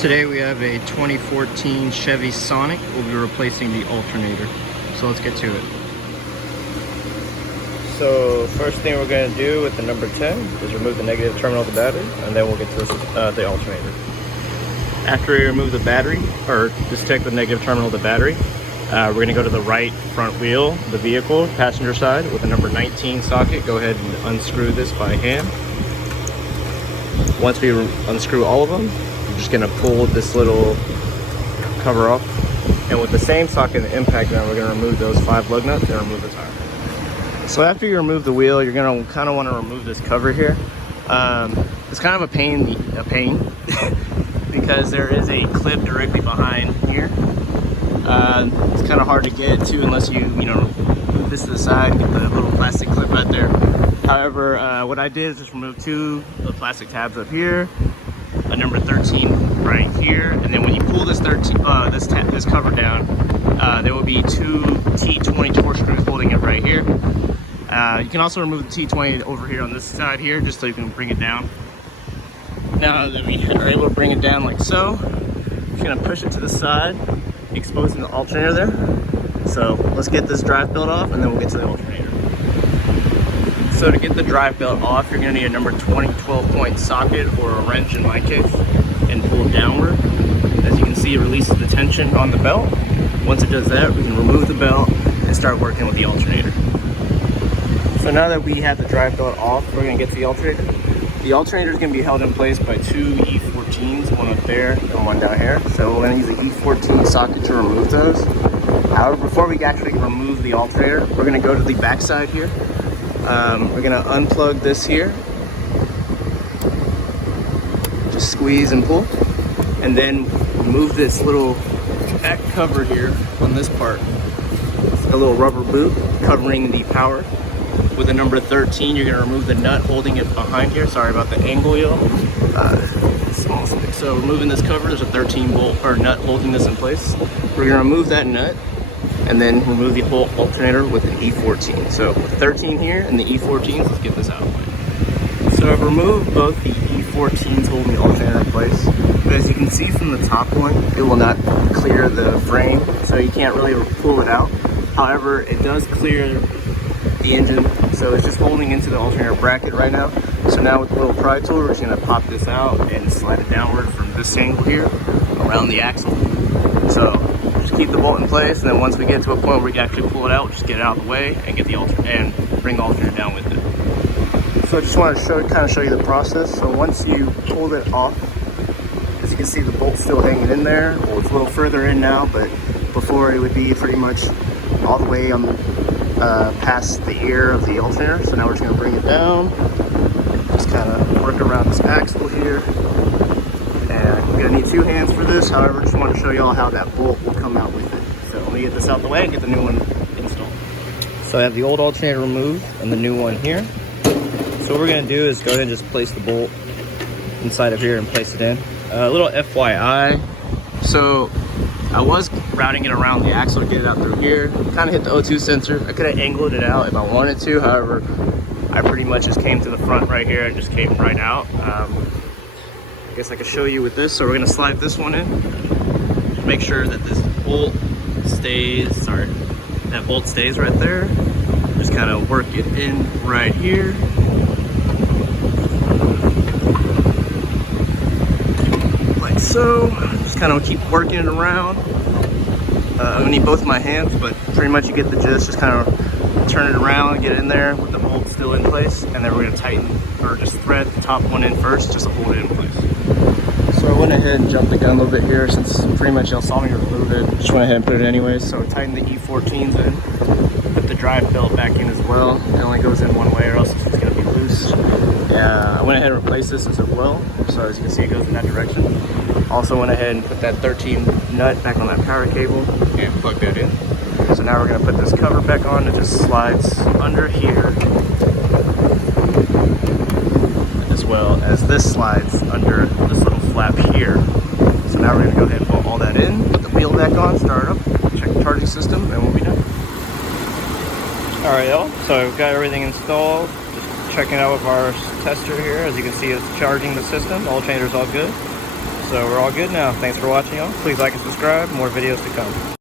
Today we have a 2014 Chevy Sonic. We'll be replacing the alternator. So let's get to it. So first thing we're going to do with the number 10 is remove the negative terminal of the battery, and then we'll get to the alternator. After we remove the battery, or disconnect the negative terminal of the battery, we're going to go to the right front wheel of the vehicle, passenger side, with the number 19 socket. Go ahead and unscrew this by hand. Once we unscrew all of them, we're just going to pull this little cover off. And with the same socket and impact gun, we're going to remove those 5 lug nuts and remove the tire. So after you remove the wheel, you're going to kind of want to remove this cover here. It's kind of a pain because there is a clip directly behind here. It's kind of hard to get to unless you move this to the side and get the little plastic clip right there. However, what I did is just remove 2 of the plastic tabs up here, a number 13 right here, and then when you pull this this cover down, there will be 2 T20 torque screws holding it right here. You can also remove the T20 over here on this side here, just so you can bring it down. Now that we are able to bring it down like so, I'm just gonna push it to the side, exposing the alternator there. So let's get this drive belt off, and then we'll get to the alternator. So to get the drive belt off, you're gonna need a number 20 12-point socket, or a wrench in my case, and pull it downward. As you can see, it releases the tension on the belt. Once it does that, we can remove the belt and start working with the alternator. So now that we have the drive belt off, we're gonna get to the alternator. The alternator is gonna be held in place by 2 E14s, one up there and one down here. So we're gonna use the E14 socket to remove those. However, before we actually remove the alternator, we're gonna go to the back side here. We're gonna unplug this here, just squeeze and pull, and then remove this little back cover here on this part. It's a little rubber boot covering the power. With the number 13, you're gonna remove the nut holding it behind here. Sorry about the angle, y'all. Small stick. So removing this cover, there's a 13 bolt or nut holding this in place. We're gonna remove that nut, and then remove the whole alternator with an E14. So with 13 here and the E14s, let's get this out of the way. So I've removed both the E14s holding the alternator in place. But as you can see from the top one, it will not clear the frame, so you can't really pull it out. However, it does clear the engine, so it's just holding into the alternator bracket right now. So now with the little pry tool, we're just gonna pop this out and slide it downward from this angle here around the axle. So just keep the bolt in place, and then once we get to a point where we can actually pull it out, just get it out of the way and get the and bring the alternator down with it. So I just want to kind of show you the process. So once you pull it off, as you can see, the bolt's still hanging in there. Well, it's a little further in now, but before it would be pretty much all the way on past the ear of the alternator. So now we're just going to bring it down, just kind of work around this axle here. And we're going to need 2 hands for this. However, just want to show you all how that bolt will come out with it. So let me get this out the way and get the new one installed. So I have the old alternator removed and the new one here. So what we're going to do is go ahead and just place the bolt inside of here and place it in. A little FYI, so I was routing it around the axle to get it out through here. Kind of hit the O2 sensor. I could have angled it out if I wanted to. However, I pretty much just came to the front right here and just came right out. I guess I could show you with this. So we're gonna slide this one in. Just make sure that this bolt stays, that bolt stays right there. Just kind of work it in right here. Like so. Just kind of keep working it around. I'm gonna need both my hands, but pretty much you get the gist. Just kind of turn it around and get it in there with the bolt still in place, and then we're gonna tighten or just thread the top one in first just to hold it in place. So I went ahead and jumped the gun a little bit here since pretty much y'all saw me remove it. Just went ahead and put it anyways. So tighten the E14s in, put the drive belt back in as well. It only goes in one way or else it's just gonna be loose. I went ahead and replaced this as well. So as you can see, it goes in that direction. Also went ahead and put that 13 nut back on that power cable and plug that in. So now we're gonna put this cover back on. It just slides under here, as well as this slides under this little flap here. So now we're gonna go ahead and put all that in, put the wheel back on, start up, check the charging system, and we'll be done. All right, y'all, so I've got everything installed. Just checking out with our tester here. As you can see, it's charging the system. The alternator's all good. So we're all good now. Thanks for watching, y'all. Please like and subscribe. More videos to come.